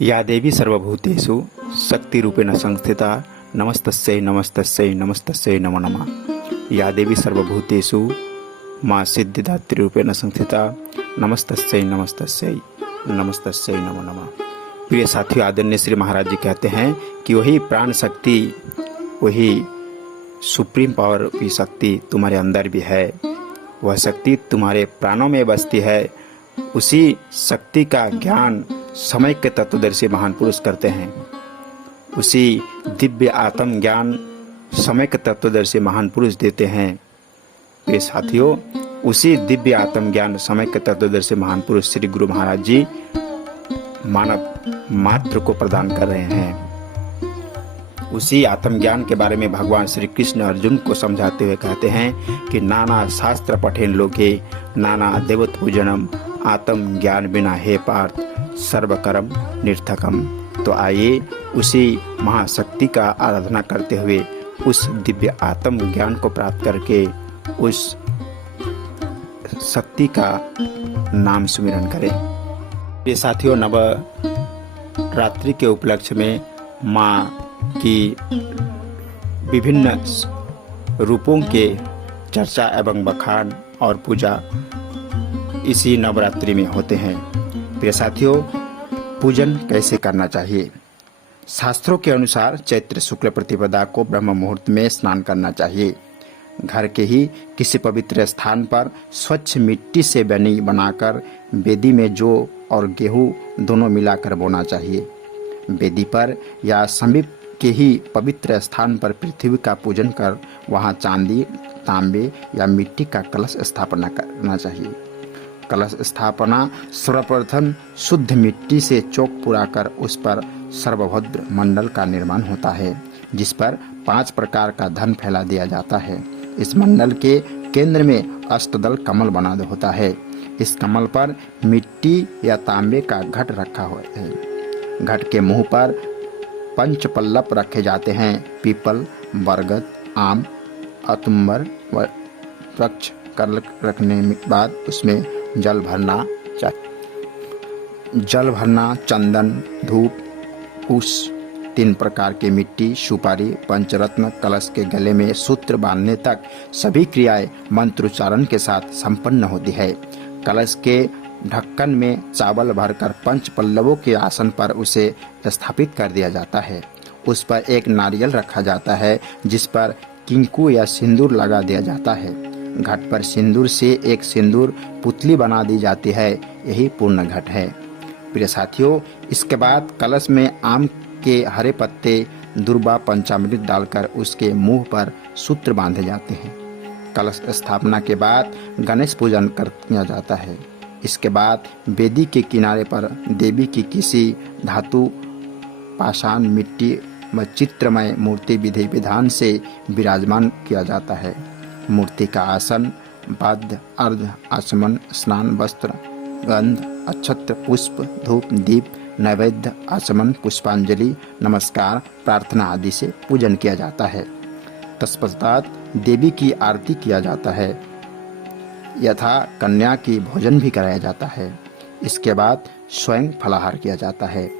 या देवी सर्वभूतेषु शक्तिरूपेण संस्थिता नमस्तस्यै नमस्तस्यै नमस्तस्यै नमो नमः। या देवी सर्वभूतेषु माँ सिद्धिदात्रीरूपेण संस्थिता नमस्तस्यै नमस्तस्यै नमस्तस्यै नमो नमः। प्रिय साथियों, आदरणीय श्री महाराज जी कहते हैं कि वही प्राण शक्ति, वही सुप्रीम पावर की शक्ति तुम्हारे अंदर भी है। वह शक्ति तुम्हारे प्राणों में बसती है। उसी शक्ति का ज्ञान समय के तत्वदर्शी महान पुरुष करते हैं। उसी दिव्य आत्म ज्ञान समय के तत्वदर्शी महान पुरुष देते हैं। ये साथियों, उसी दिव्य आत्म ज्ञान समय के तत्वदर्शी महान पुरुष श्री गुरु महाराज जी मानव मात्र को प्रदान कर रहे हैं। उसी आत्मज्ञान के बारे में भगवान श्री कृष्ण अर्जुन को समझाते हुए कहते हैं कि नाना शास्त्र पठेन लोके नाना देवत पूजनम आत्म ज्ञान बिना हे पार्थ सर्वकर्म निर्थकम। तो आइए उसी महाशक्ति का आराधना करते हुए उस दिव्य आत्म ज्ञान को प्राप्त करके उस शक्ति का नाम सुमिरन करें। ये साथियों, नवरात्रि के उपलक्ष्य में माँ की विभिन्न रूपों के चर्चा एवं बखान और पूजा इसी नवरात्रि में होते हैं। प्रिय साथियों, पूजन कैसे करना चाहिए? शास्त्रों के अनुसार चैत्र शुक्ल प्रतिपदा को ब्रह्म मुहूर्त में स्नान करना चाहिए। घर के ही किसी पवित्र स्थान पर स्वच्छ मिट्टी से बनी बनाकर वेदी में जौ और गेहूं दोनों मिलाकर बोना चाहिए। वेदी पर या समीप के ही पवित्र स्थान पर पृथ्वी का पूजन कर वहां चांदी, तांबे या मिट्टी का कलश स्थापना करना चाहिए। कलश स्थापना सर्वप्रथम शुद्ध मिट्टी से चौक पुराकर उस पर सर्वभद्र मंडल का निर्माण होता है, जिस पर 5 प्रकार का धन फैला दिया जाता है। इस मंडल के केंद्र में अष्टदल कमल बना होता है। इस कमल पर मिट्टी या तांबे का घट रखा हुआ है। घट के मुंह पर पंच पल्लव रखे जाते हैं। पीपल, बरगद, आम, अतुम्बर व वृक्ष कर रखने के बाद उसमें जल भरना, चंदन, धूप, कुश, 3 प्रकार की मिट्टी, सुपारी, पंचरत्न, कलश के गले में सूत्र बांधने तक सभी क्रियाएं मंत्रोच्चारण के साथ संपन्न होती है। कलश के ढक्कन में चावल भरकर पंच पल्लवों के आसन पर उसे स्थापित कर दिया जाता है। उस पर एक नारियल रखा जाता है, जिस पर किंकु या सिंदूर लगा दिया जाता है। घट पर सिंदूर से एक सिंदूर पुतली बना दी जाती है। यही पूर्ण घट है। प्रिय साथियों, इसके बाद कलश में आम के हरे पत्ते, दुर्वा, पंचामृत डालकर उसके मुंह पर सूत्र बांधे जाते हैं। कलश स्थापना के बाद गणेश पूजन कर किया जाता है। इसके बाद वेदी के किनारे पर देवी की किसी धातु, पाषाण, मिट्टी व चित्रमय मूर्ति विधि विधान से विराजमान किया जाता है। मूर्ति का आसन, वाद्य, अर्ध आचमन, स्नान, वस्त्र, गंध, अक्षत, पुष्प, धूप, दीप, नैवेद्य, आचमन, पुष्पांजलि, नमस्कार, प्रार्थना आदि से पूजन किया जाता है। तत्पश्चात देवी की आरती किया जाता है। यथा कन्या की भोजन भी कराया जाता है। इसके बाद स्वयं फलाहार किया जाता है।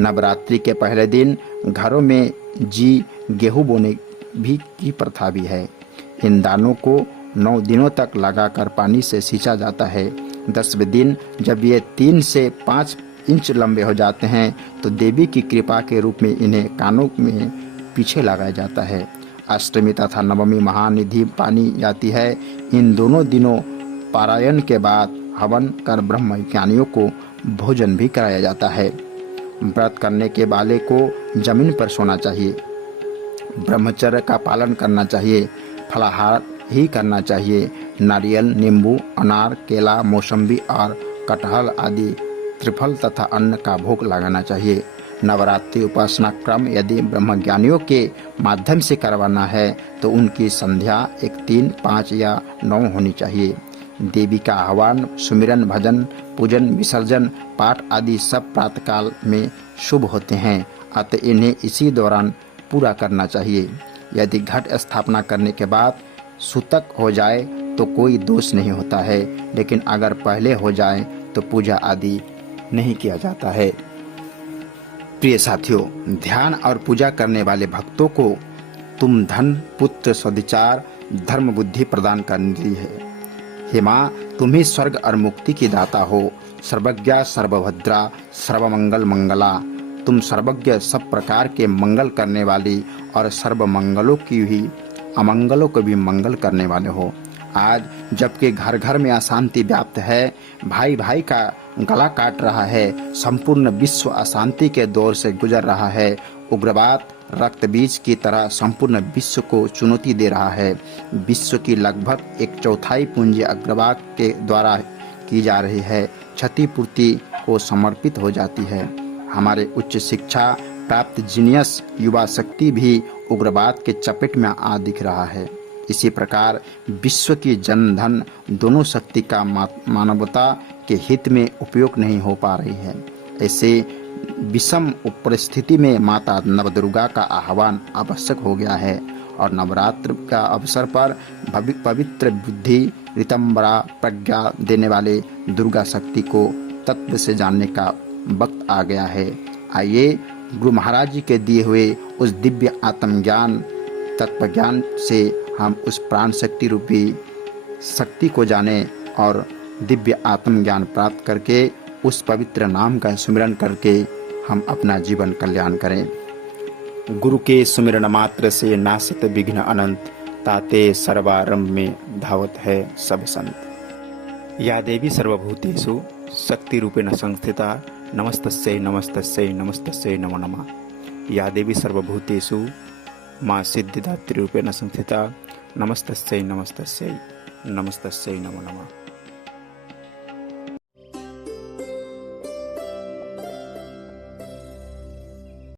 नवरात्रि के पहले दिन घरों में गेहूं बोने भी की प्रथा भी है। इन दानों को 9 दिनों तक लगाकर पानी से सींचा जाता है। 10वें दिन जब ये 3 से 5 इंच लंबे हो जाते हैं तो देवी की कृपा के रूप में इन्हें कानों में पीछे लगाया जाता है। अष्टमी तथा नवमी महानिधि पानी जाती है। इन दोनों दिनों पारायण के बाद हवन कर ब्रह्म ज्ञानियों को भोजन भी कराया जाता है। व्रत करने के वाले को जमीन पर सोना चाहिए। ब्रह्मचर्य का पालन करना चाहिए। फलाहार ही करना चाहिए। नारियल, नींबू, अनार, केला, मौसम्बी और कटहल आदि त्रिफल तथा अन्न का भोग लगाना चाहिए। नवरात्रि उपासना क्रम यदि ब्रह्मज्ञानियों के माध्यम से करवाना है तो उनकी संध्या 1, 3, 5 या 9 होनी चाहिए। देवी का आह्वान, सुमिरन, भजन, पूजन, विसर्जन, पाठ आदि सब प्रातःकाल में शुभ होते हैं। अतः इन्हें इसी दौरान पूरा करना चाहिए। यदि घट स्थापना करने के बाद सूतक हो जाए तो कोई दोष नहीं होता है, लेकिन अगर पहले हो जाए तो पूजा आदि नहीं किया जाता है। प्रिय साथियों, ध्यान और पूजा करने वाले भक्तों को तुम धन, पुत्र, सद्विचार, धर्म, बुद्धि प्रदान करनी है। हे माँ, तुम ही स्वर्ग और मुक्ति की दाता हो। सर्वज्ञा, सर्वभद्रा, सर्वमंगल मंगला। तुम सर्वज्ञ, सब प्रकार के मंगल करने वाली और सर्व मंगलों की ही अमंगलों को भी मंगल करने वाले हो। आज जबकि घर घर में अशांति व्याप्त है, भाई भाई का गला काट रहा है, संपूर्ण विश्व अशांति के दौर से गुजर रहा है, उग्रवाद रक्त बीज की तरह संपूर्ण विश्व को चुनौती दे रहा है। विश्व की लगभग 1/4 पूंजी उग्रवाद के द्वारा की जा रही है, क्षतिपूर्ति को समर्पित हो जाती है। हमारे उच्च शिक्षा प्राप्त जीनियस युवा शक्ति भी उग्रवाद के चपेट में आ दिख रहा है। इसी प्रकार विश्व की जन धन दोनों शक्ति का मानवता के हित में उपयोग नहीं हो पा रही है। ऐसे विषम परिस्थिति में माता नवदुर्गा का आह्वान आवश्यक हो गया है और नवरात्र का अवसर पर पवित्र बुद्धि, ऋतंबरा, प्रज्ञा देने वाले दुर्गा शक्ति को तत्व से जानने का वक्त आ गया है। आइए गुरु महाराज जी के दिए हुए उस दिव्य आत्मज्ञान तत्व ज्ञान से हम उस प्राण शक्ति रूपी शक्ति को जाने और दिव्य आत्मज्ञान प्राप्त करके उस पवित्र नाम का सुमिरन करके हम अपना जीवन कल्याण करें। गुरु के सुमिरन मात्र से नासित विघ्न अनंत, ताते सर्वारंभ में धावत है सब संत। या देवी सर्वभूतेषु शक्ति रूपेण संस्थिता, नमस्तस्यै नमस्तस्यै नमस्तस्यै नमो नमः। या देवी सर्वभूतेषु मां सिद्धिदात्री रूपेण संस्थिता, नमस्तस्यै नमस्तस्यै नमस्तस्यै नमो नमः।